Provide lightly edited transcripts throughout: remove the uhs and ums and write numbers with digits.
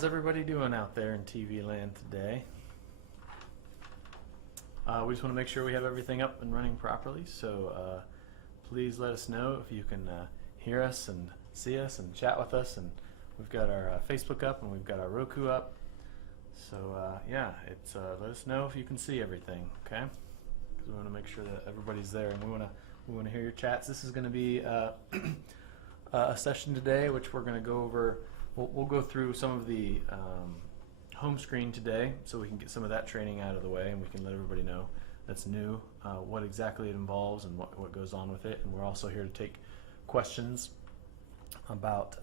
How's everybody doing out there in TV land today? We just want to make sure we have everything up and running properly, so please let us know if you can hear us and see us and chat with us. And we've got our Facebook up and we've got our Roku up. So yeah, it's let us know if you can see everything, okay? Because we want to make sure that everybody's there, and we want to hear your chats. This is going to be a session today, which we're going to go over. We'll go through some of the home screen today, so we can get some of that training out of the way, and we can let everybody know that's new, what exactly it involves and what goes on with it. And we're also here to take questions about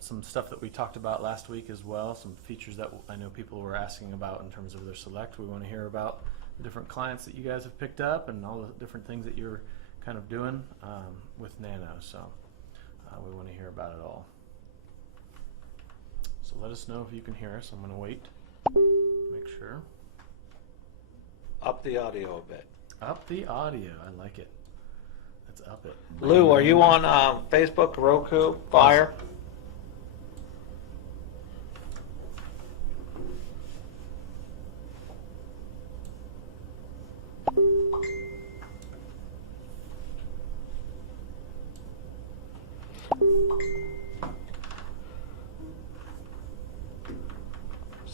some stuff that we talked about last week as well, some features that I know people were asking about in terms of their Select. We want to hear about the different clients that you guys have picked up and all the different things that you're kind of doing with Nano. So we want to hear about it all. So let us know if you can hear us. I'm going to wait, make sure. Up the audio a bit. Up the audio, I like it. Let's up it. Lou, are you on Facebook, Roku, Fire?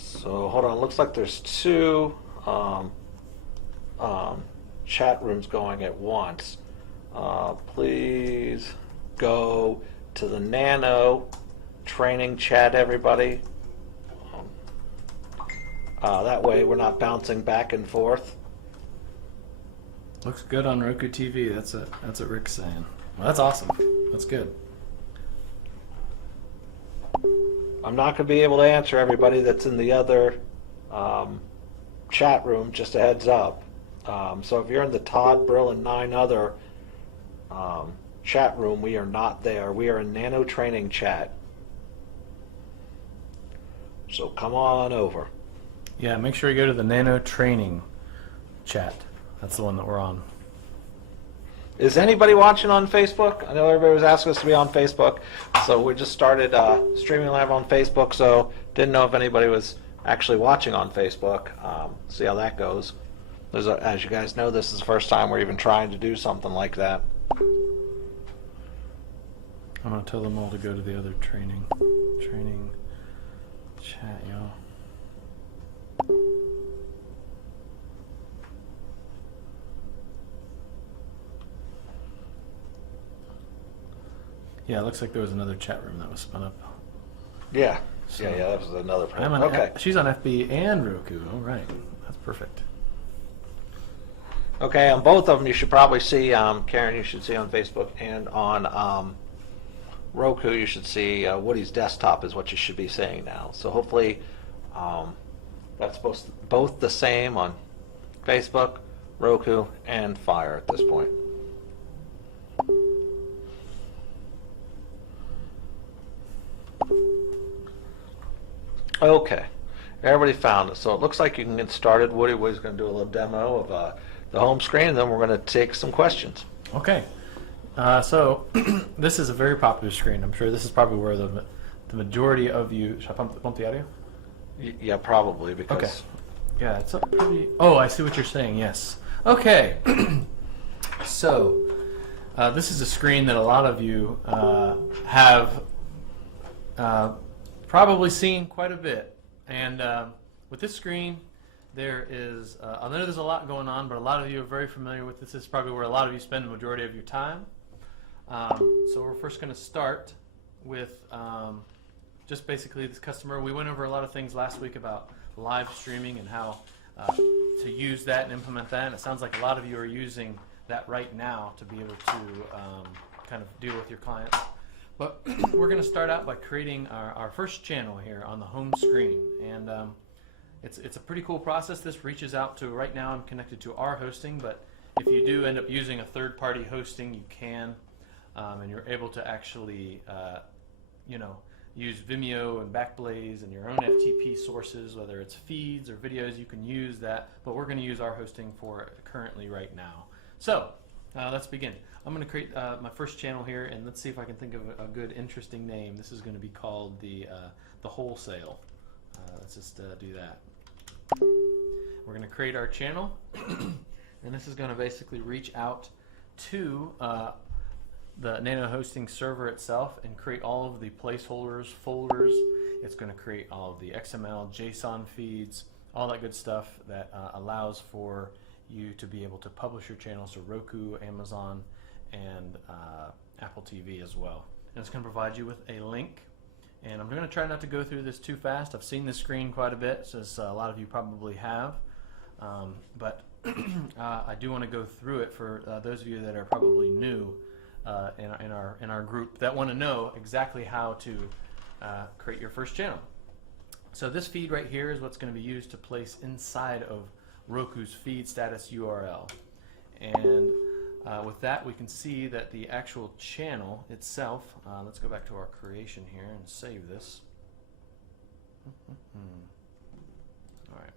So hold on, looks like there's two chat rooms going at once. Please go to the Nano Training chat, everybody. That way we're not bouncing back and forth. Looks good on Roku TV. That's what Rick's saying. Well, that's awesome. That's good. I'm not going to be able to answer everybody that's in the other chat room, just a heads up. So if you're in the Todd, Brill, and 9 other chat room, we are not there. We are in Nano Training chat. So come on over. Yeah, make sure you go to the Nano Training chat. That's the one that we're on. Is anybody watching on Facebook? I know everybody was asking us to be on Facebook, so we just started streaming live on Facebook, so didn't know if anybody was actually watching on Facebook. See how that goes. As you guys know, this is the first time we're even trying to do something like that. I'm going to tell them all to go to the other training chat, y'all. Yeah, it looks like there was another chat room that was spun up. Yeah, So, yeah, that was another problem. okay. She's on FB and Roku. All right, that's perfect. Okay, on both of them you should probably see, Karen, you should see on Facebook, and on Roku you should see Woody's desktop is what you should be seeing now. So hopefully that's both the same on Facebook, Roku, and Fire at this point. Okay, everybody found it. So it looks like you can get started. Woody's going to do a little demo of the home screen, and then we're going to take some questions. Okay, so this is a very popular screen. I'm sure this is probably where the majority of you. Should I bump the audio? Yeah, probably, because... Okay. Yeah, it's up pretty... Oh, I see what you're saying, yes. Okay. So, this is a screen that a lot of you have probably seen quite a bit. And with this screen, there is... I know there's a lot going on, but a lot of you are very familiar with this. This is probably where a lot of you spend the majority of your time. So we're first going to start with... just basically this customer. We went over a lot of things last week about live streaming and how to use that and implement that. And it sounds like a lot of you are using that right now to be able to kind of deal with your clients. But we're going to start out by creating our first channel here on the home screen. And it's a pretty cool process. This reaches out to, right now I'm connected to our hosting, but if you do end up using a third-party hosting, you can, and you're able to actually, use Vimeo and Backblaze and your own FTP sources, whether it's feeds or videos, you can use that, but we're going to use our hosting for it currently right now. So Let's begin. I'm going to create my first channel here, and let's see if I can think of a good, interesting name. This is going to be called the wholesale. Let's just do that. We're going to create our channel, and this is going to basically reach out to the Nano hosting server itself and create all of the placeholders, folders. It's going to create all of the XML, JSON feeds, all that good stuff that allows for you to be able to publish your channels to Roku, Amazon, and Apple TV as well. And it's going to provide you with a link. And I'm going to try not to go through this too fast. I've seen this screen quite a bit, as a lot of you probably have. But I do want to go through it for those of you that are probably new in our group that want to know exactly how to create your first channel. So this feed right here is what's going to be used to place inside of Roku's feed status URL. And with that, we can see that the actual channel itself, let's go back to our creation here and save this. All right.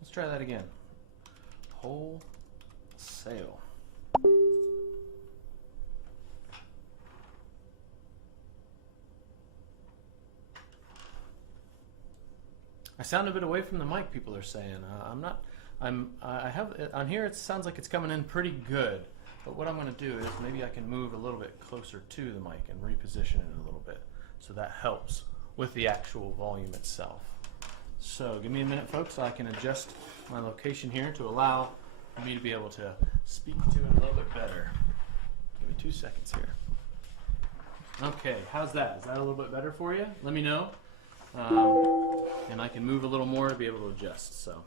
Let's try that again. Wholesale. I sound a bit away from the mic, people are saying. I have, on here it sounds like it's coming in pretty good, but what I'm going to do is maybe I can move a little bit closer to the mic and reposition it a little bit, so that helps with the actual volume itself. So give me a minute, folks, so I can adjust my location here to allow me to be able to speak to it a little bit better. Give me 2 seconds here. Okay, how's that? Is that a little bit better for you? Let me know. And I can move a little more to be able to adjust. So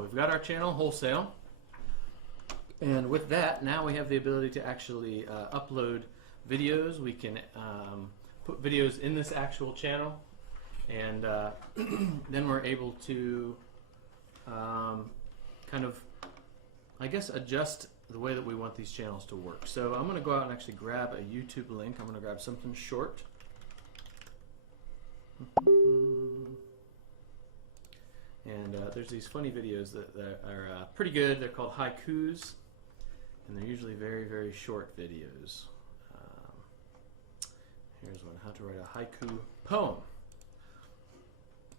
we've got our channel wholesale, and with that, now we have the ability to actually upload videos. We can put videos in this actual channel, and then we're able to kind of, I guess, adjust the way that we want these channels to work. So I'm going to go out and actually grab a YouTube link. I'm going to grab something short. And there's these funny videos that are pretty good. They're called haikus, and they're usually very, very short videos. Here's one: how to write a haiku poem.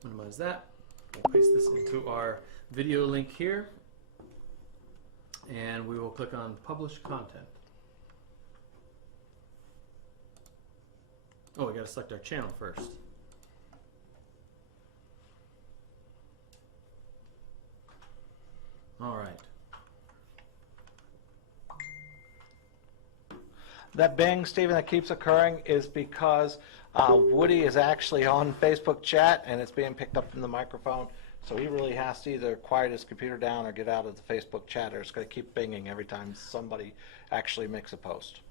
Minimize that. We'll paste this into our video link here, and we will click on Publish Content. Oh, we got to select our channel first. All right. That bing, Stephen, that keeps occurring is because Woody is actually on Facebook chat and it's being picked up from the microphone. So he really has to either quiet his computer down or get out of the Facebook chat, or it's going to keep binging every time somebody actually makes a post.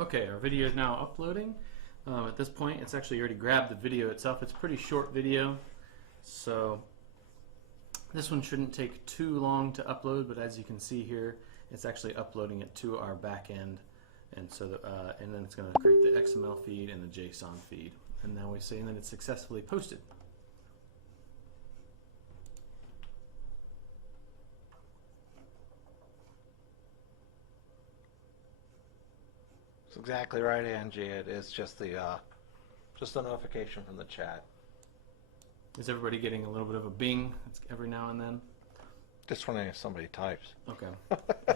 Okay, our video is now uploading. At this point, it's actually already grabbed the video itself. It's a pretty short video, so this one shouldn't take too long to upload, but as you can see here, it's actually uploading it to our back end, and so and then it's going to create the XML feed and the JSON feed, and now we're saying that it's successfully posted. That's exactly right, Angie. It is just the notification from the chat. Is everybody getting a little bit of a bing every now and then? Just when somebody types. Okay.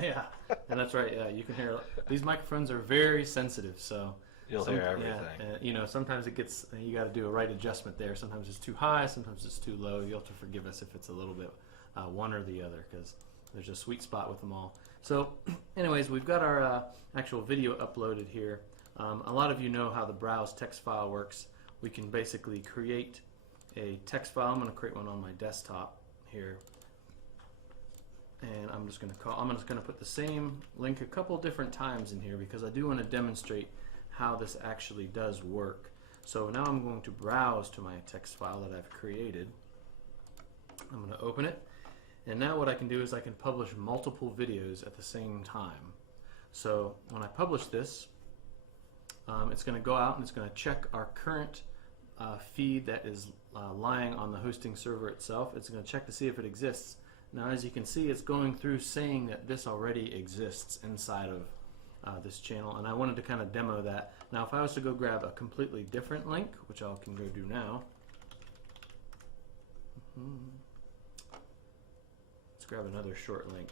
Yeah, and that's right. Yeah, you can hear. These microphones are very sensitive, so You'll hear everything. Yeah, you know, sometimes it gets. You got to do a right adjustment there. Sometimes it's too high. Sometimes it's too low. You'll have to forgive us if it's a little bit one or the other, because there's a sweet spot with them all. So, anyways, we've got our actual video uploaded here. A lot of you know how the browse text file works. We can basically create a text file. I'm going to create one on my desktop here, and I'm just going to put the same link a couple different times in here because I do want to demonstrate how this actually does work. So now I'm going to browse to my text file that I've created. I'm going to open it, and now what I can do is I can publish multiple videos at the same time. So when I publish this, it's going to go out and it's going to check our current feed that is lying on the hosting server itself. It's going to check to see if it exists. Now, as you can see, it's going through saying that this already exists inside of this channel, and I wanted to kind of demo that. Now, if I was to go grab a completely different link, which I can go do now, let's grab another short link.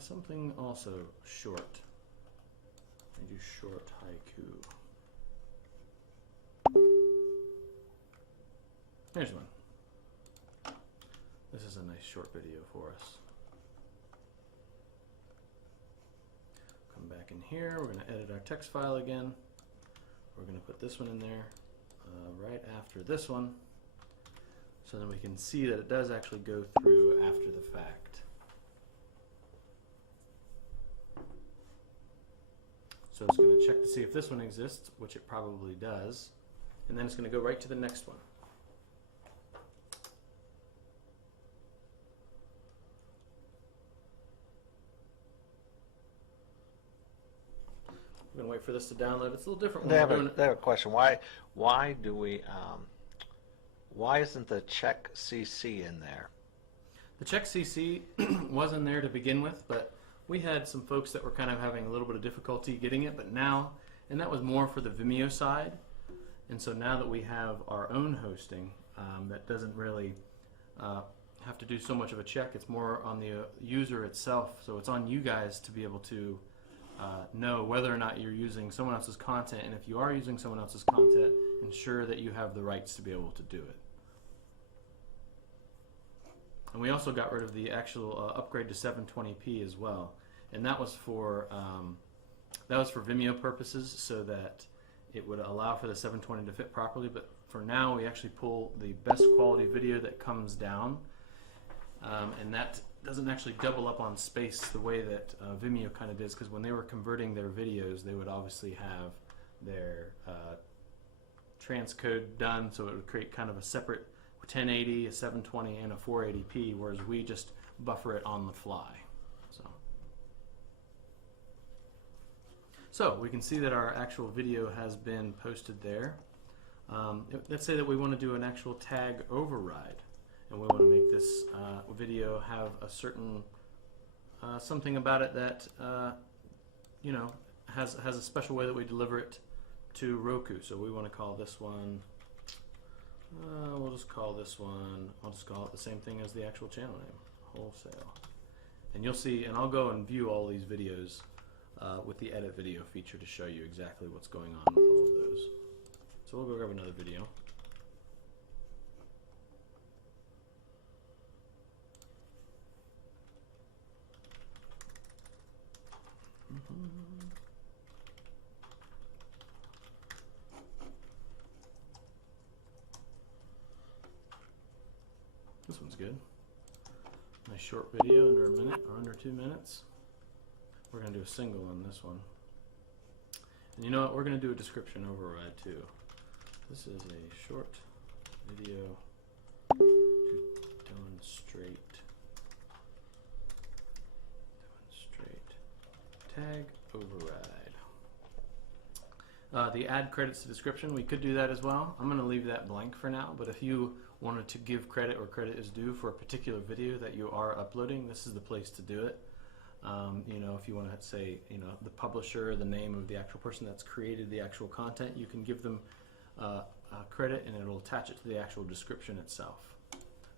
Something also short. I do short haiku. Here's one. This is a nice short video for us. Come back in here, we're going to edit our text file again. We're going to put this one in there right after this one, so then we can see that it does actually go through after the fact. So it's going to check to see if this one exists, which it probably does, and then it's going to go right to the next one. We're going to wait for this to download. It's a little different. They have a question. Why do we? Why isn't the check CC in there? The check CC was in there to begin with, but we had some folks that were kind of having a little bit of difficulty getting it, but now, and that was more for the Vimeo side, and so now that we have our own hosting, that doesn't really have to do so much of a check. It's more on the user itself, so it's on you guys to be able to know whether or not you're using someone else's content, and if you are using someone else's content, ensure that you have the rights to be able to do it. And we also got rid of the actual upgrade to 720p as well, and that was for Vimeo purposes, so that it would allow for the 720 to fit properly. But for now, we actually pull the best quality video that comes down, and that doesn't actually double up on space the way that Vimeo kind of does, because when they were converting their videos, they would obviously have their transcode done, so it would create kind of a separate 1080, a 720, and a 480p, whereas we just buffer it on the fly. So we can see that our actual video has been posted there. Let's say that we want to do an actual tag override, and we want to make this video have a certain something about it that you know, has a special way that we deliver it to Roku. So we want to call this one. We'll just call this one. I'll just call it the same thing as the actual channel name, wholesale. And you'll see, and I'll go and view all these videos with the edit video feature to show you exactly what's going on with all of those. So we'll go grab another video. This one's good. Nice short video, under a minute or under 2 minutes. We're going to do a single on this one. And you know what? We're going to do a description override too. This is a short video to demonstrate tag override. The add credits to description, we could do that as well. I'm going to leave that blank for now, but if you wanted to give credit or credit is due for a particular video that you are uploading, this is the place to do it. You know, if you want to say, you know, the publisher, the name of the actual person that's created the actual content, you can give them credit, and it'll attach it to the actual description itself.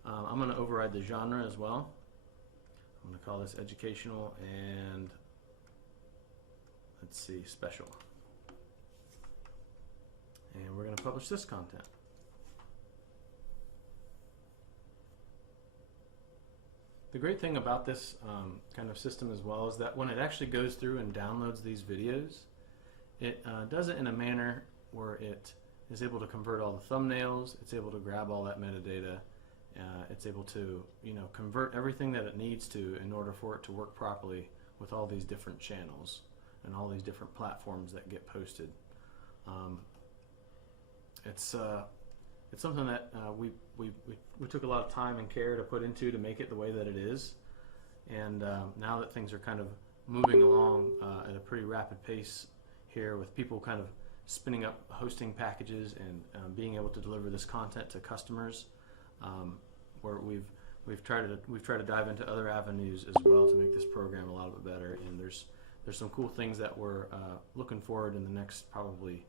I'm going to override the genre as well. I'm going to call this educational and, let's see, special. And we're going to publish this content. The great thing about this kind of system as well is that when it actually goes through and downloads these videos, it does it in a manner where it is able to convert all the thumbnails, it's able to grab all that metadata, it's able to, you know, convert everything that it needs to in order for it to work properly with all these different channels and all these different platforms that get posted. It's something that we took a lot of time and care to put into to make it the way that it is, And now that things are kind of moving along at a pretty rapid pace here, with people kind of spinning up hosting packages and being able to deliver this content to customers, where we've tried to dive into other avenues as well to make this program a lot bit better. And there's some cool things that we're looking forward in the next probably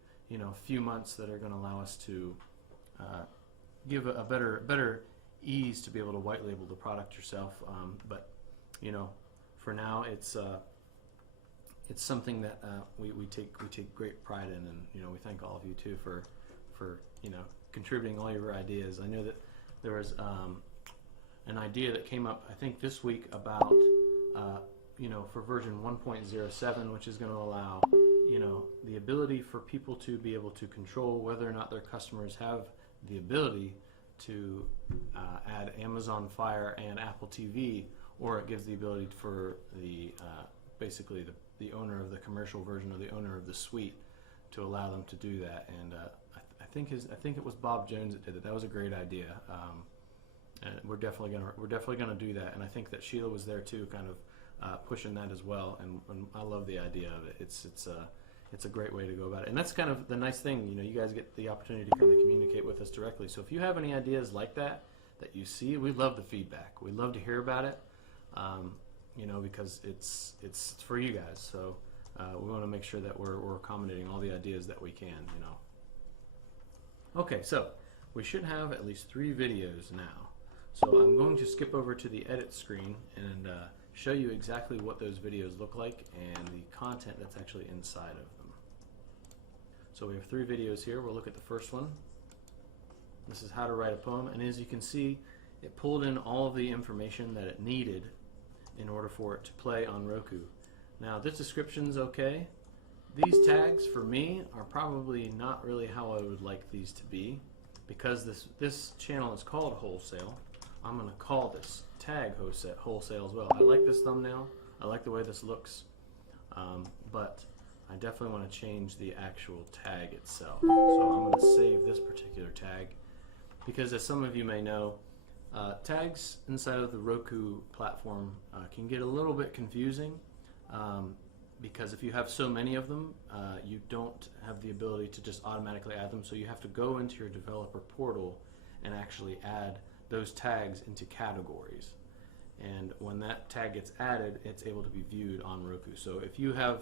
few months that are going to allow us to give a better ease to be able to white label the product yourself. But for now, it's something that we take great pride in, and we thank all of you too for contributing all your ideas. I know that there was an idea that came up I think this week about for version 1.07, which is going to allow the ability for people to be able to control whether or not their customers have the ability to add Amazon Fire and Apple TV, or it gives the ability for the basically the owner of the commercial version or the owner of the suite to allow them to do that. And I think it was Bob Jones that did it. That was a great idea, and we're definitely gonna do that. And I think that Sheila was there too, kind of pushing that as well. And I love the idea of it. It's a great way to go about it. And that's kind of the nice thing. You guys get the opportunity to kind of communicate with us directly. So if you have any ideas like that you see, we love the feedback. We love to hear about it. Because it's for you guys. So we want to make sure that we're accommodating all the ideas that we can. Okay, so we should have at least 3 videos now. So I'm going to skip over to the edit screen and show you exactly what those videos look like and the content that's actually inside of them. So we have 3 videos here. We'll look at the first one. This is how to write a poem, and as you can see, it pulled in all of the information that it needed in order for it to play on Roku. Now, this description's okay. These tags for me are probably not really how I would like these to be, because this channel is called Wholesale. I'm going to call this tag Wholesale as well. I like this thumbnail. I like the way this looks, but I definitely want to change the actual tag itself. So I'm going to save this particular tag, because as some of you may know, tags inside of the Roku platform can get a little bit confusing, because if you have so many of them, you don't have the ability to just automatically add them. So you have to go into your developer portal and actually add those tags into categories. And when that tag gets added, it's able to be viewed on Roku. So if you have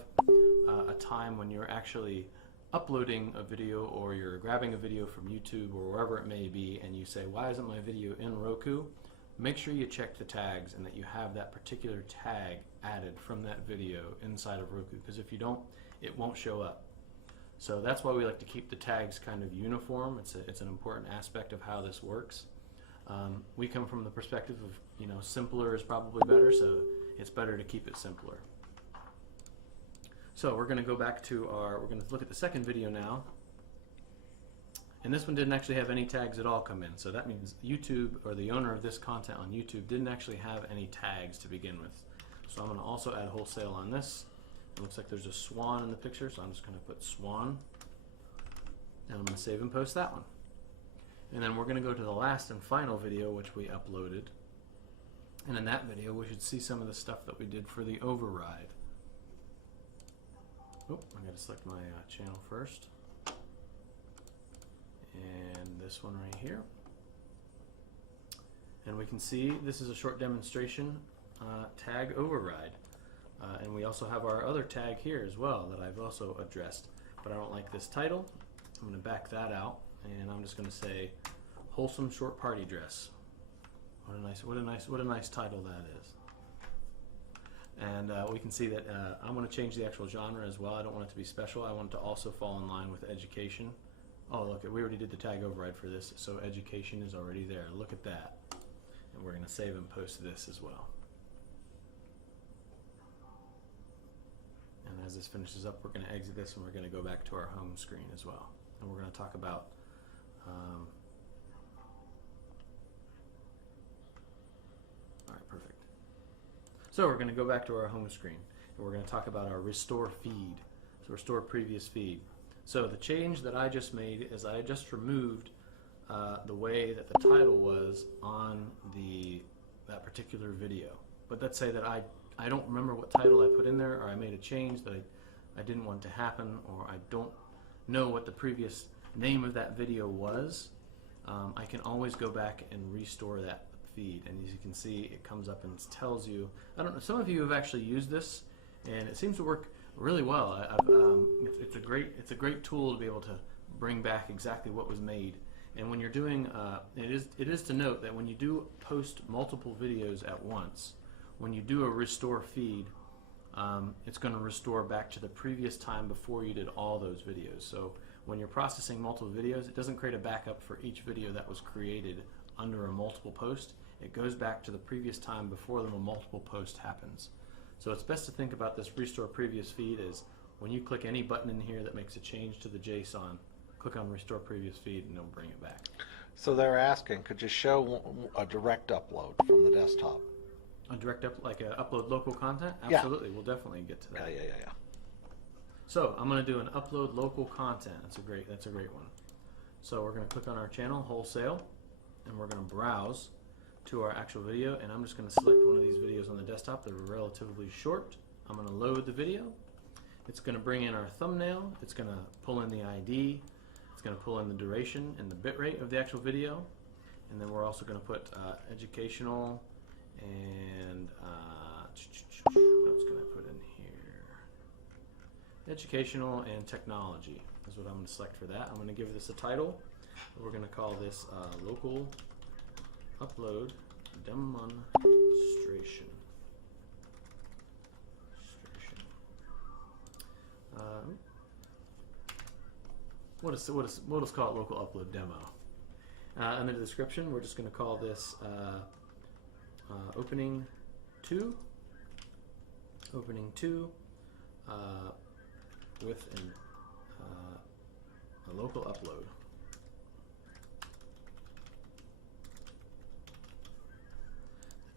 a time when you're actually uploading a video, or you're grabbing a video from YouTube or wherever it may be, and you say, why isn't my video in Roku? Make sure you check the tags and that you have that particular tag added from that video inside of Roku, because if you don't, it won't show up. So that's why we like to keep the tags kind of uniform. It's an important aspect of how this works. We come from the perspective of, simpler is probably better, so it's better to keep it simpler. So we're going to go back to we're going to look at the second video now. And this one didn't actually have any tags at all come in. So that means YouTube, or the owner of this content on YouTube, didn't actually have any tags to begin with. So I'm going to also add Wholesale on this. It looks like there's a swan in the picture, so I'm just going to put swan. And I'm going to save and post that one. And then we're going to go to the last and final video, which we uploaded. And in that video, we should see some of the stuff that we did for the override. Oh, I got to select my channel first. And this one right here. And we can see this is a short demonstration tag override. And we also have our other tag here as well that I've also addressed. But I don't like this title. I'm going to back that out, and I'm just going to say wholesome short party dress. What a nice title that is. And we can see that I'm going to change the actual genre as well. I don't want it to be special. I want it to also fall in line with education. Oh, look, we already did the tag override for this, so education is already there. Look at that. And we're going to save and post this as well. And as this finishes up, we're going to exit this and we're going to go back to our home screen as well. And we're going to talk about all right, perfect. So we're going to go back to our home screen and we're going to talk about our restore feed. So restore previous feed. So the change that I just made is I just removed the way that the title was on that particular video. but let's say that I don't remember what title I put in there, or I made a change that I didn't want to happen, or I don't know what the previous name of that video was. I can always go back and restore that feed, and as you can see, it comes up and tells you. I don't know. Some of you have actually used this, and it seems to work really well. It's a great tool to be able to bring back exactly what was made. And when you're doing, it is to note that when you do post multiple videos at once, when you do a restore feed, it's going to restore back to the previous time before you did all those videos. So when you're processing multiple videos, it doesn't create a backup for each video that was created under a multiple post. It goes back to the previous time before the multiple post happens. So it's best to think about this restore previous feed as when you click any button in here that makes a change to the JSON, click on restore previous feed and it'll bring it back. So they're asking, could you show a direct upload from the desktop? A direct like a upload local content? Yeah. Absolutely, we'll definitely get to that. Yeah. So I'm going to do an upload local content. That's a great one. So we're going to click on our channel, wholesale, and we're going to browse to our actual video, and I'm just going to select one of these videos on the desktop that are relatively short. I'm going to load the video. It's going to bring in our thumbnail. It's going to pull in the ID. It's going to pull in the duration and the bitrate of the actual video, and then we're also going to put educational and what else can I put in here? Educational and technology is what I'm going to select for that. I'm going to give this a title. We're going to call this local upload demonstration. We'll just call it local upload demo. In the description, we're just going to call this opening 2 with a local upload.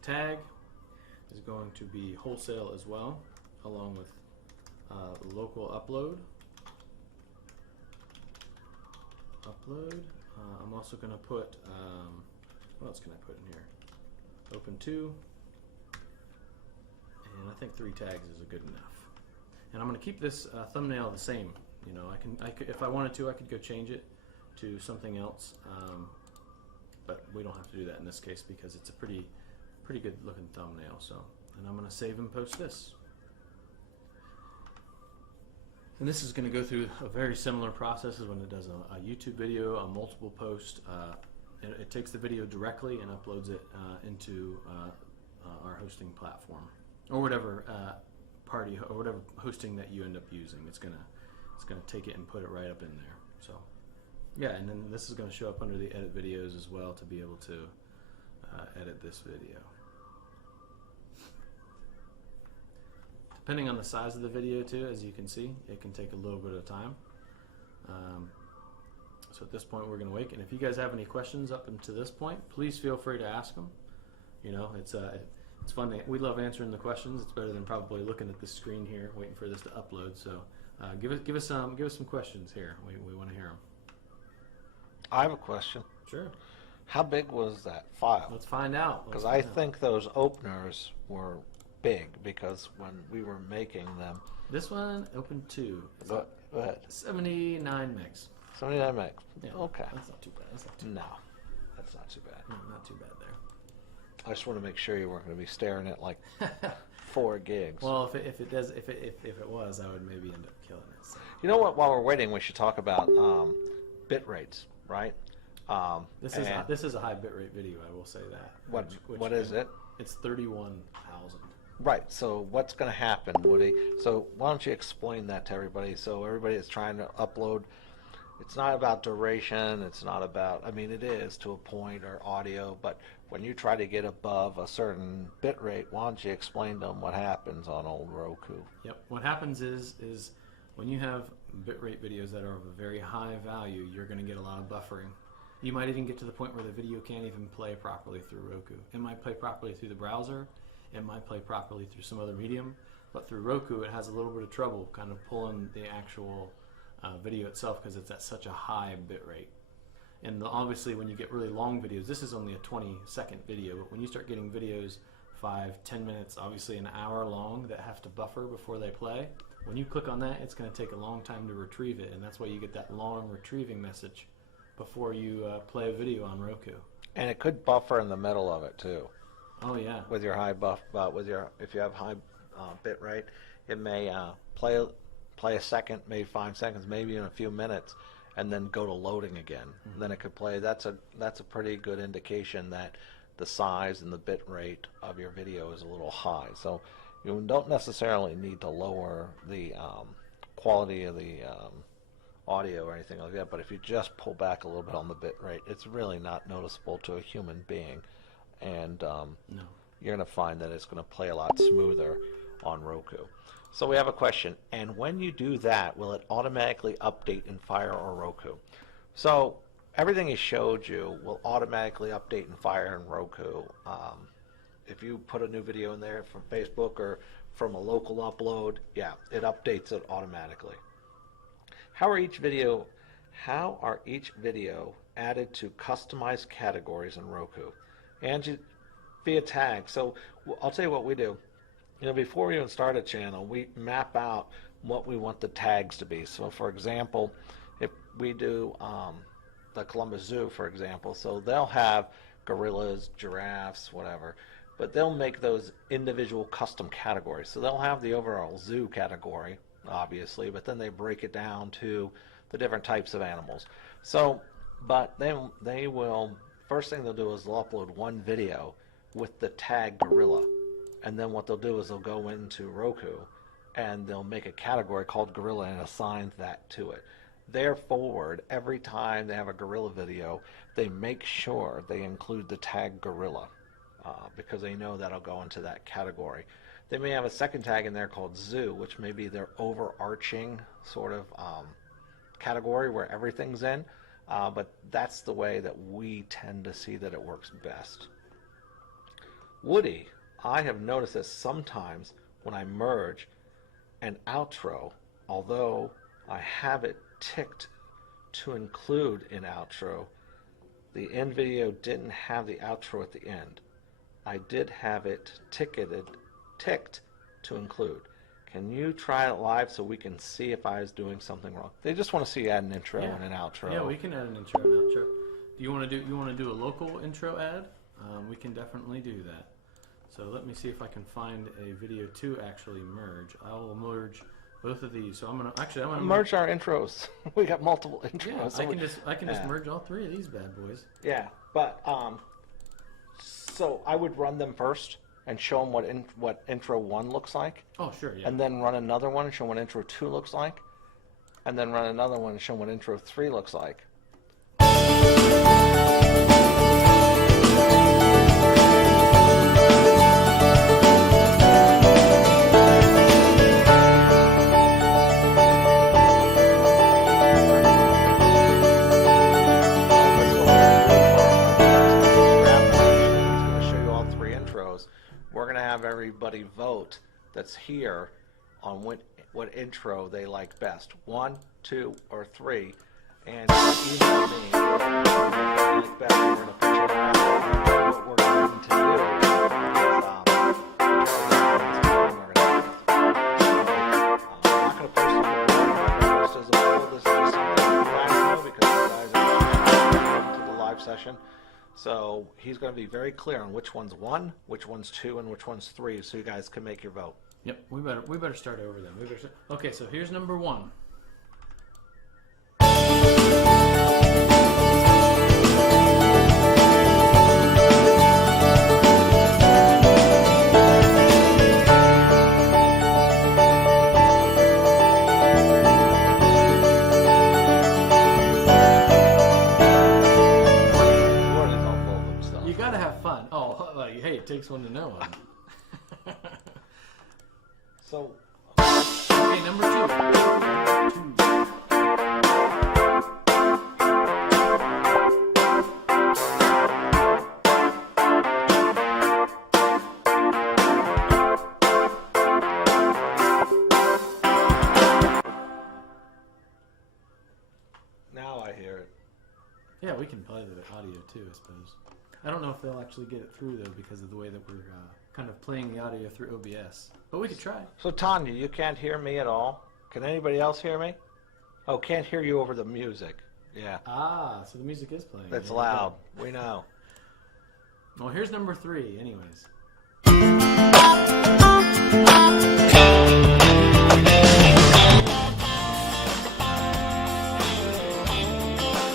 The tag is going to be wholesale as well, along with local upload. I'm also going to put, what else can I put in here? Open 2, and I think 3 tags is good enough. And I'm going to keep this thumbnail the same. You know, I could, if I wanted to, I could go change it to something else, but we don't have to do that in this case because it's a pretty good looking thumbnail. So, and I'm going to save and post this. And this is going to go through a very similar process as when it does a YouTube video, a multiple post. It takes the video directly and uploads it into our hosting platform, or whatever party or whatever hosting that you end up using. It's gonna take it and put it right up in there. So yeah, and then this is going to show up under the edit videos as well to be able to edit this video. Depending on the size of the video too, as you can see, it can take a little bit of time. So at this point we're going to wait, and if you guys have any questions up until this point, please feel free to ask them. You know, it's fun. We love answering the questions. It's better than probably looking at the screen here waiting for this to upload. So give us some questions here. We want to hear them. I have a question. Sure. How big was that file? Let's find out. Because I think those openers were big, because when we were making them. This one, open 2. Go ahead. 79 megs. 79 megs. Yeah, Okay. That's not too bad. No, that's not too bad. No, not too bad there. I just want to make sure you weren't going to be staring at like 4 gigs. Well, if it was, I would maybe end up killing it. So. You know what? While we're waiting, we should talk about bit rates, right? This is a high bitrate video. I will say that. What is it? It's 31,000. Right. So what's going to happen, Woody? So why don't you explain that to everybody? So everybody is trying to upload. It's not about duration. It's not about. I mean, it is to a point, or audio, but when you try to get above a certain bit rate, why don't you explain to them what happens on old Roku? Yep. What happens is when you have bitrate videos that are of a very high value, you're going to get a lot of buffering. You might even get to the point where the video can't even play properly through Roku. It might play properly through the browser. It might play properly through some other medium. But through Roku, it has a little bit of trouble kind of pulling the actual video itself because it's at such a high bit rate. And obviously when you get really long videos, this is only a 20-second video, but when you start getting videos 5-10 minutes, obviously an hour long, that have to buffer before they play. When you click on that, it's going to take a long time to retrieve it, and that's why you get that long retrieving message before you play a video on Roku. And it could buffer in the middle of it too. Oh yeah. With your high buff, if you have high bit rate, it may play a second, maybe 5 seconds, maybe in a few minutes, and then go to loading again. Mm-hmm. Then it could play. That's a pretty good indication that the size and the bit rate of your video is a little high. So you don't necessarily need to lower the quality of the audio or anything like that, but if you just pull back a little bit on the bit rate, it's really not noticeable to a human being, and No. you're going to find that it's going to play a lot smoother on Roku. So we have a question, and when you do that, will it automatically update in Fire or Roku? So everything he showed you will automatically update in Fire and Roku. If you put a new video in there from Facebook or from a local upload, yeah, it updates it automatically. How are each video added to customized categories in Roku? And via tag. So I'll tell you what we do. Before we even start a channel, we map out what we want the tags to be. So for example, if we do the Columbus Zoo, for example, so they'll have gorillas, giraffes, whatever, but they'll make those individual custom categories. So they'll have the overall zoo category, obviously, but then they break it down to the different types of animals. So, but then they will, first thing they'll do is they'll upload one video with the tag gorilla. And then what they'll do is they'll go into Roku and they'll make a category called gorilla and assign that to it. Therefore, every time they have a gorilla video, they make sure they include the tag gorilla because they know that'll go into that category. They may have a second tag in there called zoo, which may be their overarching sort of category where everything's in, but that's the way that we tend to see that it works best. Woody, I have noticed that sometimes when I merge an outro, although I have it ticked to include in outro, the end video didn't have the outro at the end. I did have it ticked to include. Can you try it live so we can see if I was doing something wrong? They just want to see you add an intro and an outro. Yeah, we can add an intro and outro. Do you want to do a local intro ad? We can definitely do that. So let me see if I can find a video to actually merge. I will merge both of these. So I'm gonna merge our intros. We got multiple intros. Yeah, so I can just merge all three of these bad boys. Yeah, but so I would run them first and show them what intro 1 looks like. Oh, sure, yeah. And then run another one and show what intro 2 looks like. And then run another one and show what intro 3 looks like. We're going to have everybody vote that's here on what intro they like best. 1, 2, or 3. And email me what you like best. We're going to put you around. What we're going to do is I'm not going to post it as a poll. This is just something you guys know because you guys are welcome to the live session. So he's going to be very clear on which one's 1, which one's 2, and which one's 3, so you guys can make your vote. Yep, we better start over then. Okay, so here's number 1. Hey, it takes one to know one. So, okay, number 2. Now I hear it. Yeah, we can play the audio too, I suppose. I don't know if they'll actually get it through though because of the way that we're kind of playing the audio through OBS. But we could try. So Tanya, you can't hear me at all? Can anybody else hear me? Oh, can't hear you over the music. Yeah. Ah, so the music is playing. It's There you loud. go. We know. Well, here's number 3, anyways.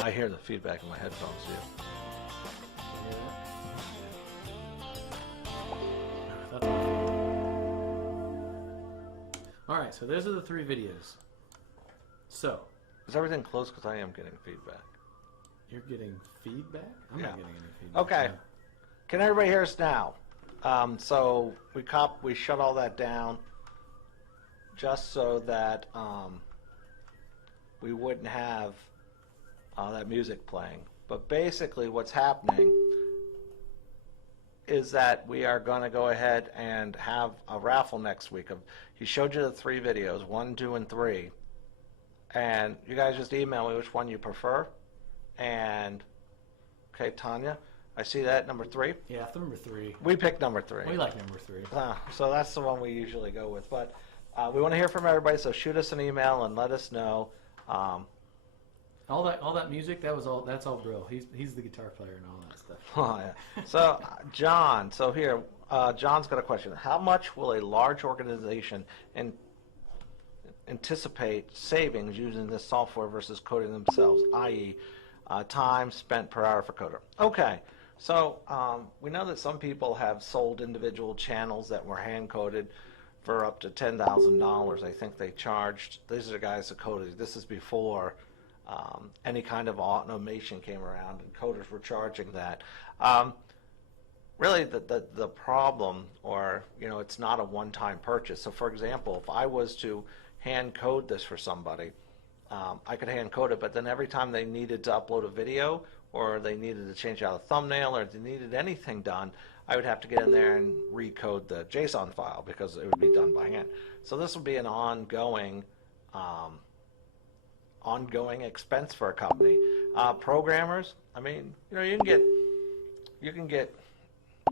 I hear the feedback in my headphones, too. All right, so those are the 3 videos. So, Is everything close? Because I am getting feedback. you're getting feedback? I'm Yeah. not getting any feedback. Okay. No. Can everybody hear us now? So we shut all that down just so that we wouldn't have that music playing. But basically what's happening is that we are going to go ahead and have a raffle next week. He showed you the 3 videos, 1, 2, and 3. And you guys just email me which one you prefer. And, okay, Tanya, I see that, number 3. Yeah, that's number 3. We picked number 3. We like number 3. So that's the one we usually go with. But we want to hear from everybody, so shoot us an email and let us know. All that music, that's all Brill. He's the guitar player and all that stuff. Oh, yeah. So, John, here, John's got a question. How much will a large organization anticipate savings using this software versus coding themselves, i.e., time spent per hour for coder? Okay, so we know that some people have sold individual channels that were hand-coded for up to $10,000. I think they charged, these are the guys that coded. This is before any kind of automation came around, and coders were charging that. Really, the problem, or it's not a one-time purchase. So, for example, if I was to hand code this for somebody, I could hand code it, but then every time they needed to upload a video, or they needed to change out a thumbnail, or they needed anything done, I would have to get in there and recode the JSON file because it would be done by hand. So this would be an ongoing expense for a company. Programmers, I mean, you can get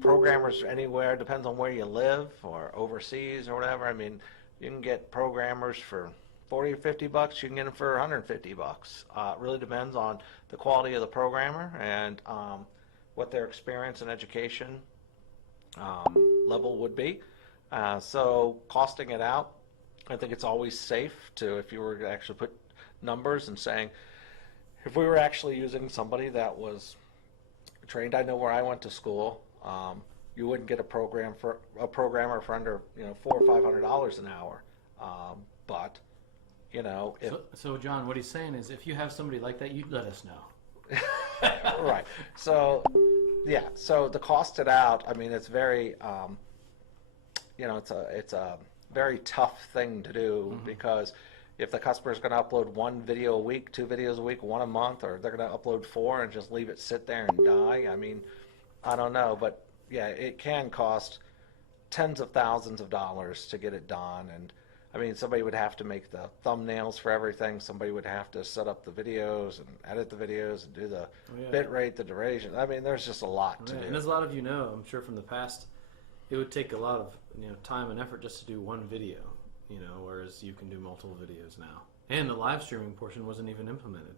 programmers anywhere. Depends on where you live or overseas or whatever. I mean, you can get programmers for $40 or $50. You can get them for $150. It really depends on the quality of the programmer and what their experience and education level would be. So costing it out, I think it's always safe to, if you were to actually put numbers and saying, if we were actually using somebody that was trained, I know where I went to school, you wouldn't get a programmer for under $400 or $500 an hour. But if So John, what he's saying is, if you have somebody like that, you'd let us know. right. So yeah. So to cost it out, I mean, it's very it's a very tough thing to do, because if the customer is going to upload 1 video a week, 2 videos a week, 1 a month, or they're going to upload 4 and just leave it sit there and die, I mean, I don't know, but yeah, it can cost tens of thousands of dollars to get it done. And I mean, somebody would have to make the thumbnails for everything. Somebody would have to set up the videos and edit the videos and do the bit rate, the duration. I mean, there's just a lot to do. And as a lot of you know, I'm sure from the past, it would take a lot of time and effort just to do 1 video, whereas you can do multiple videos now. And the live streaming portion wasn't even implemented.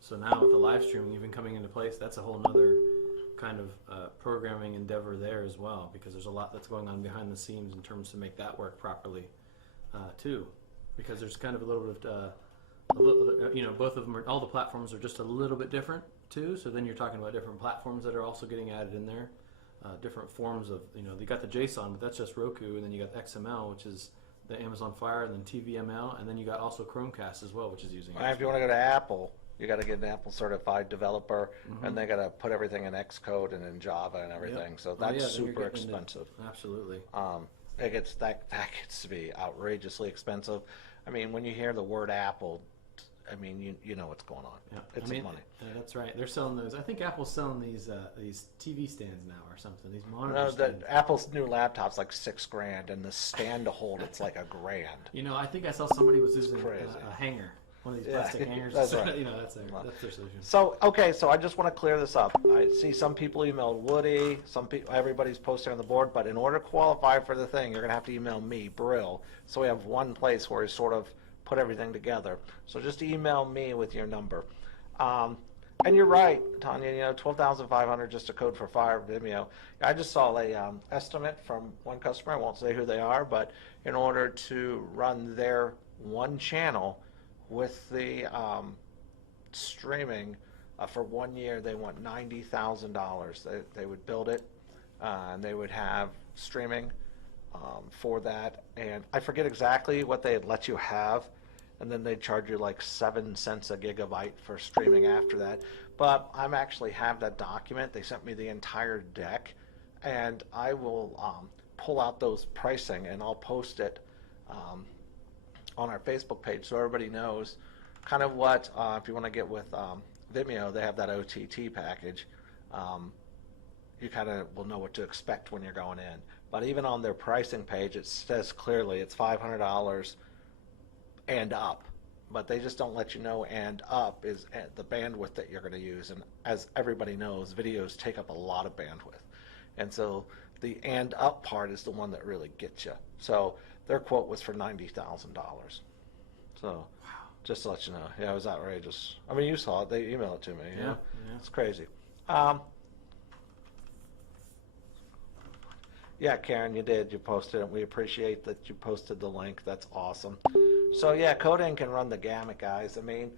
So now with the live streaming even coming into place, that's a whole nother kind of programming endeavor there as well, because there's a lot that's going on behind the scenes in terms to make that work properly too, because there's kind of a little bit of both of them all the platforms are just a little bit different too. So then you're talking about different platforms that are also getting added in there, different forms of they got the JSON, but that's just Roku, and then you got XML, which is the Amazon Fire, and then TVML, and then you got also Chromecast as well, which is using If you want to go to Apple, you got to get an Apple certified developer, and they got to put everything in Xcode and in Java and everything. So that's super expensive. Absolutely. That gets to be outrageously expensive. I mean, when you hear the word Apple, I mean, you know what's going on. Yeah. It's money. That's right. They're selling those. I think Apple's selling these TV stands now or something. These monitor No, stands. Apple's new laptop's like $6,000, and the stand to hold it's like $1,000. I think I saw somebody was using crazy. a hanger. one of these Yeah, plastic hangers. that's right. You know, that's their solution. So, okay, so I just want to clear this up. I see some people emailed Woody, some people, everybody's posting on the board, but in order to qualify for the thing, you're going to have to email me, Brill. So we have one place where we sort of put everything together. So just email me with your number. And you're right, Tanya, you know, 12,500 just a code for Fire Vimeo. I just saw a estimate from one customer, I won't say who they are, but in order to run their one channel with the streaming for 1 year, they want $90,000. They would build it, and they would have streaming for that. And I forget exactly what they'd let you have, and then they'd charge you like 7 cents a gigabyte for streaming after that. But I'm actually have that document. They sent me the entire deck, and I will pull out those pricing and I'll post it on our Facebook page so everybody knows kind of what, if you want to get with Vimeo, they have that OTT package. You kind of will know what to expect when you're going in. But even on their pricing page, it says clearly it's $500 and up, but they just don't let you know and up is the bandwidth that you're going to use. And as everybody knows, videos take up a lot of bandwidth. And so the and up part is the one that really gets you. So their quote was for $90,000. So Wow. just to let you know, yeah, it was outrageous. I mean, you saw it. They emailed it to me. You know? Yeah. It's crazy. Yeah, Karen, you did. You posted it. We appreciate that you posted the link. That's awesome. So yeah, coding can run the gamut, guys. I mean,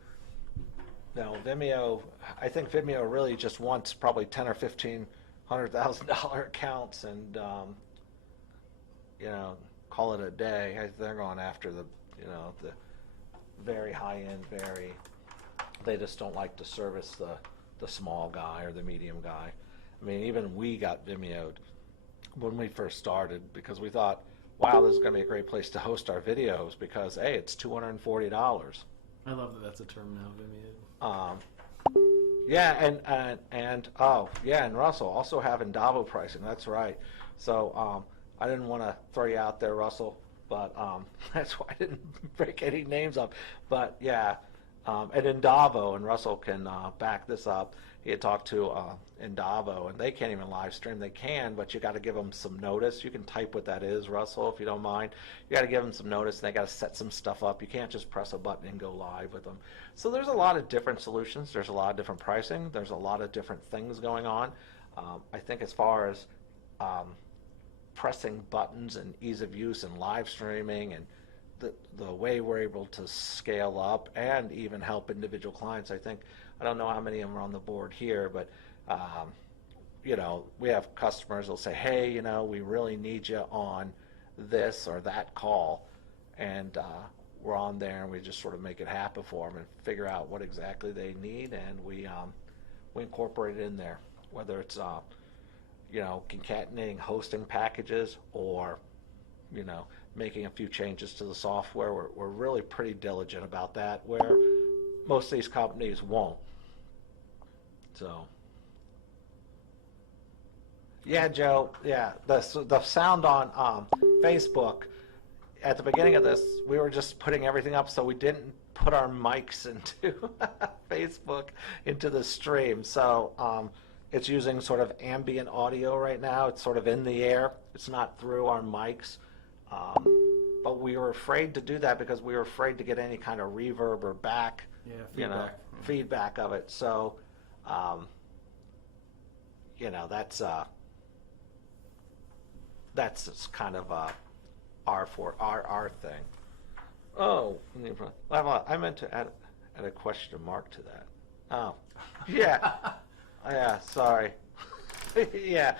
no, Vimeo. I think Vimeo really just wants probably $10,000 or $1,500,000 accounts, and you know, call it a day. They're going after the, you know, the very high end. They just don't like to service the small guy or the medium guy. I mean, even we got Vimeo'd when we first started because we thought, wow, this is going to be a great place to host our videos because, hey, it's $240. I love that that's a term now, Vimeo. Yeah, and oh, yeah, and Russell also have Endavo pricing. That's right. So I didn't want to throw you out there, Russell, but that's why I didn't break any names up. But yeah, and Endavo, and Russell can back this up. He had talked to Endavo, and they can't even live stream. They can, but you got to give them some notice. You can type what that is, Russell, if you don't mind. You got to give them some notice, and they got to set some stuff up. You can't just press a button and go live with them. So there's a lot of different solutions. There's a lot of different pricing. There's a lot of different things going on. I think as far as pressing buttons and ease of use and live streaming and the way we're able to scale up and even help individual clients, I think, I don't know how many of them are on the board here, but you know, we have customers that'll say, hey, you know, we really need you on this or that call, and we're on there and we just sort of make it happen for them and figure out what exactly they need, and we incorporate it in there, whether it's you know, concatenating hosting packages or, you know, making a few changes to the software. We're really pretty diligent about that, where most of these companies won't. So, yeah, Joe, yeah, the sound on Facebook, at the beginning of this, we were just putting everything up, so we didn't put our mics into Facebook, into the stream. So it's using sort of ambient audio right now. It's sort of in the air. It's not through our mics. But we were afraid to do that because we were afraid to get any kind of reverb or back, feedback of it. So, you know, that's kind of our thing. Oh, I meant to add a question mark to that. Oh, yeah, yeah. Sorry. yeah.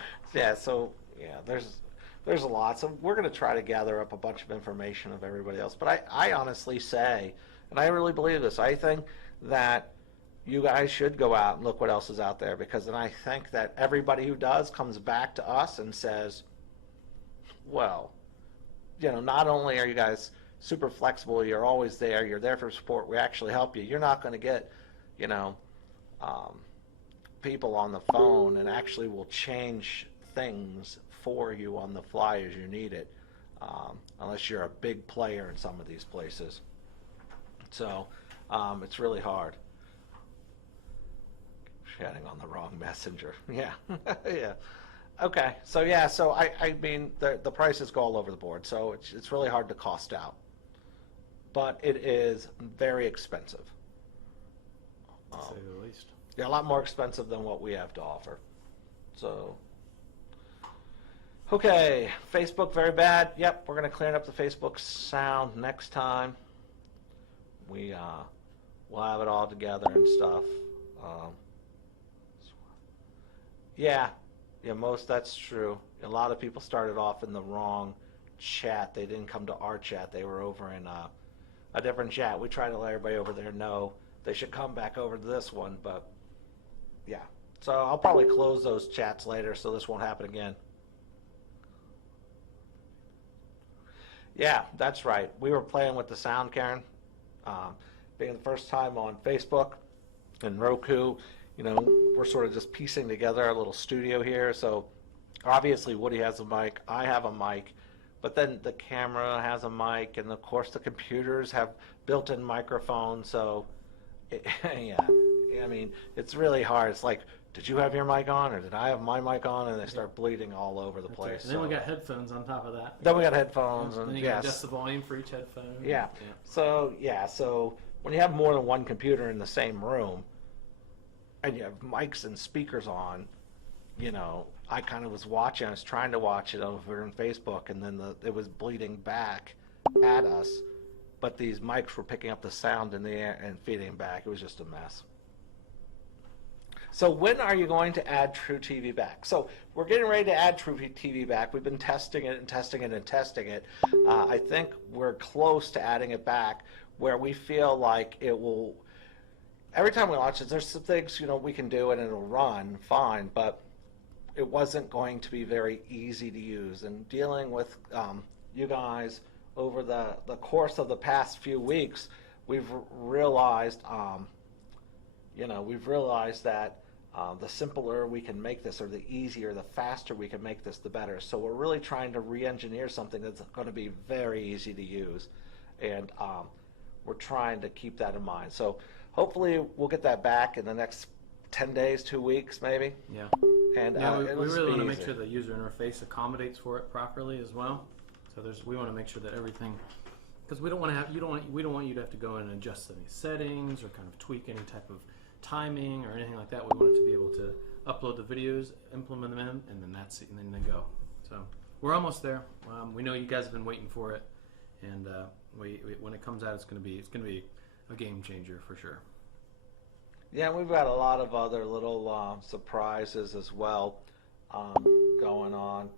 So yeah, there's a lot. So we're going to try to gather up a bunch of information of everybody else. But I honestly say, and I really believe this, I think that you guys should go out and look what else is out there, because then I think that everybody who does comes back to us and says, well, you know, not only are you guys super flexible, you're always there, you're there for support, we actually help you. You're not going to get, you know, people on the phone and actually will change things for you on the fly as you need it, unless you're a big player in some of these places. So It's really hard. Chatting on the wrong messenger. Yeah, yeah. Okay, so yeah, so I mean, the prices go all over the board, so it's really hard to cost out. But it is very expensive. To say the least. Yeah, a lot more expensive than what we have to offer. So, okay, Facebook very bad. Yep, we're going to clean up the Facebook sound next time. We'll have it all together and stuff. Yeah, that's true. A lot of people started off in the wrong chat. They didn't come to our chat. They were over in a different chat. We try to let everybody over there know they should come back over to this one, but yeah. So I'll probably close those chats later so this won't happen again. Yeah, that's right. We were playing with the sound, Karen. Being the first time on Facebook and Roku, we're sort of just piecing together our little studio here. So obviously Woody has a mic, I have a mic, but then the camera has a mic, and of course the computers have built-in microphones. So yeah, I mean, it's really hard. It's like, did you have your mic on, or did I have my mic on? And they start bleeding all over the place. Right. And then we got headphones on top of that. Then we got headphones, and and then you can adjust the volume for each headphone. Yeah. So when you have more than one computer in the same room, and you have mics and speakers on, I kind of was watching. I was trying to watch it over on Facebook, and then it was bleeding back at us. But these mics were picking up the sound in the air and feeding back. It was just a mess. So when are you going to add True TV back? So we're getting ready to add True TV back. We've been testing it and testing it and testing it. I think we're close to adding it back where we feel like it will. Every time we launch it, there's some things we can do and it'll run fine, but it wasn't going to be very easy to use. And dealing with you guys over the course of the past few weeks, we've realized that the simpler we can make this, or the easier, the faster we can make this, the better. So we're really trying to re-engineer something that's going to be very easy to use, and we're trying to keep that in mind. So hopefully we'll get that back in the next 10 days, 2 weeks maybe. Yeah. And we really want to make sure the user interface accommodates for it properly as well. So we want to make sure that everything, because we don't want you to have to go in and adjust any settings or kind of tweak any type of timing or anything like that. We want it to be able to upload the videos, implement them in, and then that's it, and then they go. So we're almost there. We know you guys have been waiting for it, and when it comes out, it's going to be a game changer for sure. Yeah, we've got a lot of other little surprises as well going on.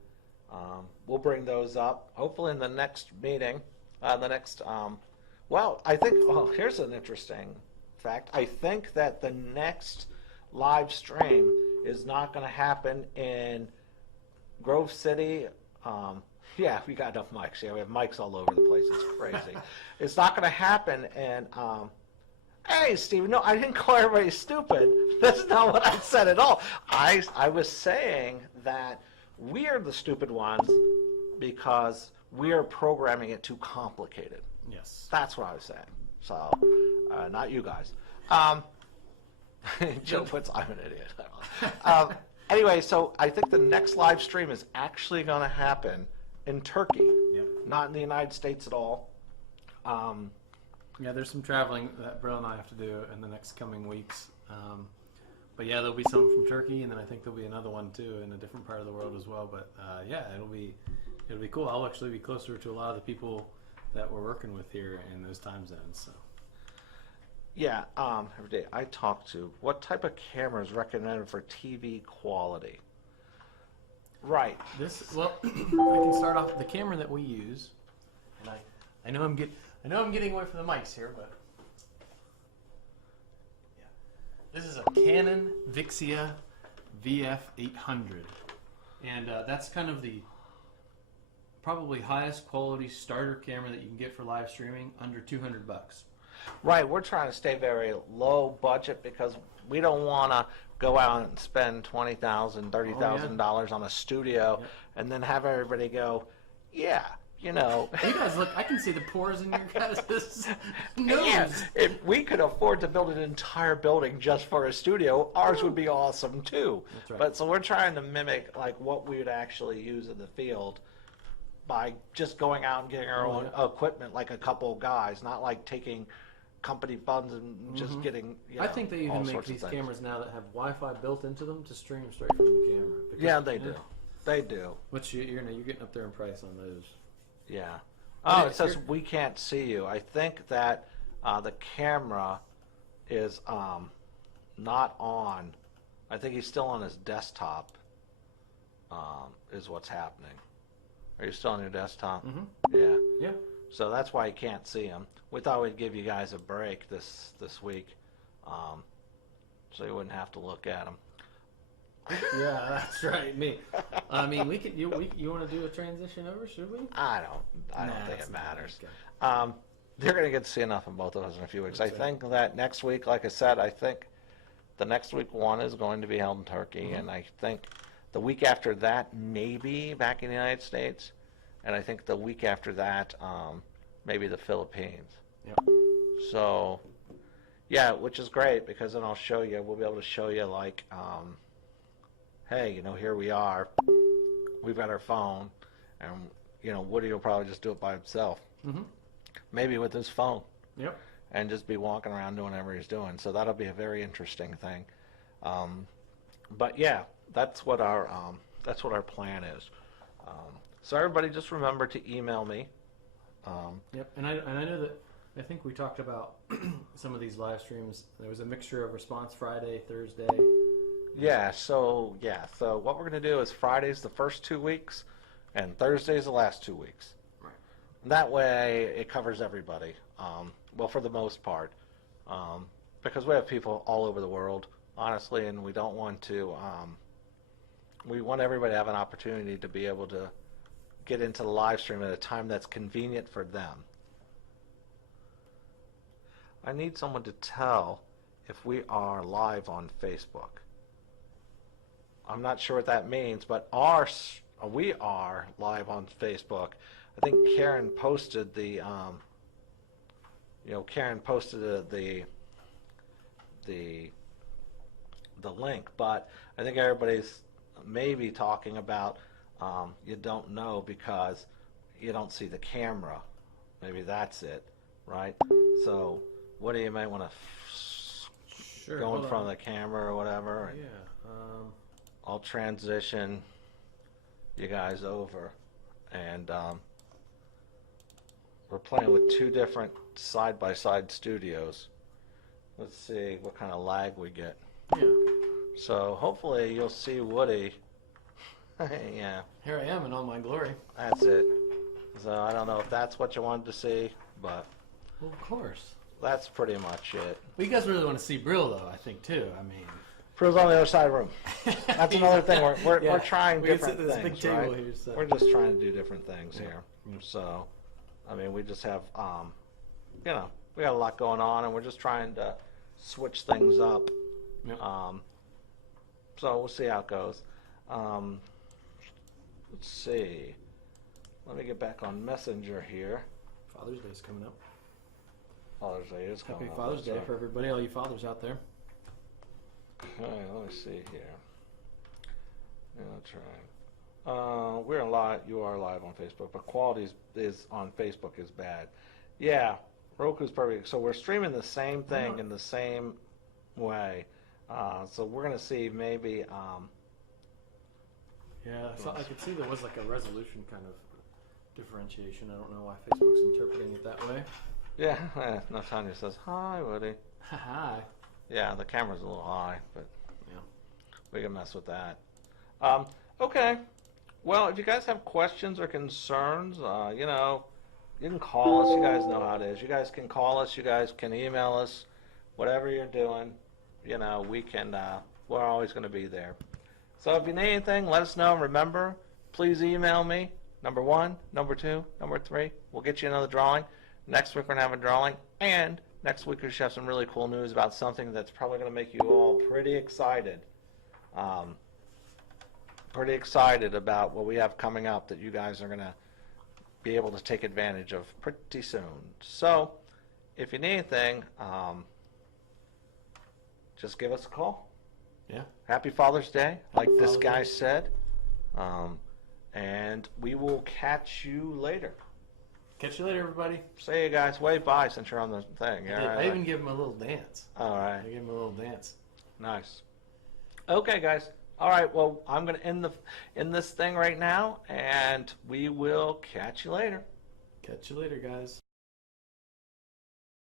We'll bring those up hopefully in the next meeting. I think, here's an interesting fact. I think that the next live stream is not going to happen in Grove City. Yeah, we got enough mics. Yeah, we have mics all over the place. It's crazy. It's not going to happen in... Hey, Steve, no, I didn't call everybody stupid. That's not what I said at all. I was saying that we are the stupid ones because we are programming it too complicated. Yes. That's what I was saying. So, not you guys. Joe puts, I'm an idiot. Anyway, so I think the next live stream is actually going to happen in Turkey, not in the United States at all. Yeah, there's some traveling that Brill and I have to do in the next coming weeks. But yeah, there'll be some from Turkey, and then I think there'll be another one too in a different part of the world as well. But yeah, it'll be cool. I'll actually be closer to a lot of the people that we're working with here in those time zones. So. Yeah, every day I talk to, what type of camera is recommended for TV quality? Right. Well, I can start off with the camera that we use, and I know I'm getting away from the mics here, but yeah, this is a Canon Vixia VF800, and that's kind of the probably highest quality starter camera that you can get for live streaming, under $200. Right, we're trying to stay very low budget because we don't want to go out and spend $20,000, $30,000 on a studio and then have everybody go, yeah, you know. You guys look, I can see the pores in your guys' nose. Yeah, if we could afford to build an entire building just for a studio, ours would be awesome too. That's right. But so we're trying to mimic like what we would actually use in the field by just going out and getting our own equipment, like a couple of guys, not like taking company funds and just getting. I think they even make these cameras now that have Wi-Fi built into them to stream straight from the camera. Because, Yeah, they do. They do. Which you're getting up there in price on those. Yeah. Oh, it says we can't see you. I think that the camera is not on. I think he's still on his desktop. Is what's happening. Are you still on your desktop? Mm-hmm. Yeah. Yeah. So that's why you can't see him. We thought we'd give you guys a break this week, so you wouldn't have to look at him. Yeah, that's right. Me. I mean, we could. You want to do a transition over? Should we? I don't think it matters. They're going to get to see enough of both of us in a few weeks. That's I think that next week, like I said, I think the next week one is going to be held in Turkey, and I think the week after that maybe back in the United States, and I think the week after that maybe the Philippines. Yeah. So, yeah, which is great because then I'll show you. We'll be able to show you like, hey, you know, here we are. We've got our phone, and you know, Woody will probably just do it by himself. Mm-hmm. Maybe with his phone. Yep. And just be walking around doing whatever he's doing. So that'll be a very interesting thing. But yeah, that's what our plan is. So everybody, just remember to email me. Yep. And I know that I think we talked about some of these live streams. There was a mixture of Response Friday, Thursday. Yeah. So what we're going to do is Friday's the first 2 weeks, and Thursday's the last 2 weeks. Right. That way it covers everybody. Well, for the most part, because we have people all over the world, honestly, and we don't want to. We want everybody to have an opportunity to be able to get into the live stream at a time that's convenient for them. I need someone to tell if we are live on Facebook. I'm not sure what that means, but we are live on Facebook. I think Karen posted the the link, but I think everybody's maybe talking about you don't know because you don't see the camera. Maybe that's it, right? So what do you might want to go in front of the camera or whatever? Yeah. I'll transition you guys over, and we're playing with two different side-by-side studios. Let's see what kind of lag we get. Yeah. So hopefully you'll see Woody. Yeah. Here I am in all my glory. That's it. So I don't know if that's what you wanted to see, but Well, of course. that's pretty much it. Well, you guys really want to see Brill, though, I think, too. I mean... Prill's on the other side of the room. That's another thing. We're trying We can different sit at this things, big table right? here, so. We're just trying to do different things Yeah. here. So, I mean, we just have, we got a lot going on, and we're just trying to switch things up. Yep. So we'll see how it goes. Let's see. Let me get back on Messenger here. Father's Day's coming up. Father's Day is coming Happy up. Father's Day that's for everybody, all you fathers out there. Okay, let me see here. Yeah, that's right. We're live. You are live on Facebook, but quality is on Facebook is bad. Yeah, Roku's perfect. So we're streaming the same thing in the same way. So we're gonna see maybe. Yeah, I could see there was like a resolution kind of differentiation. I don't know why Facebook's interpreting it that way. Yeah, Natanya says hi, Woody. Hi. Yeah, the camera's a little high, but Yeah. we can mess with that. Okay. Well, if you guys have questions or concerns, you can call us. You guys know how it is. You guys can call us. You guys can email us. Whatever you're doing, we can. We're always going to be there. So if you need anything, let us know. Remember, please email me. Number 1, number 2, number 3. We'll get you another drawing. Next week we're going to have a drawing, and next week we should have some really cool news about something that's probably going to make you all pretty excited. Pretty excited about what we have coming up that you guys are going to be able to take advantage of pretty soon. So, if you need anything, just give us a call. Yeah. Happy Father's Day, like Happy this Father's guy Day. said. And we will catch you later. Catch you later, everybody. Say you guys, wave bye since you're on the thing. I even give him a little dance. All I right. gave him a little dance. Nice. Okay, guys. All right. Well, I'm going to end this thing right now, and we will catch you later. Catch you later, guys.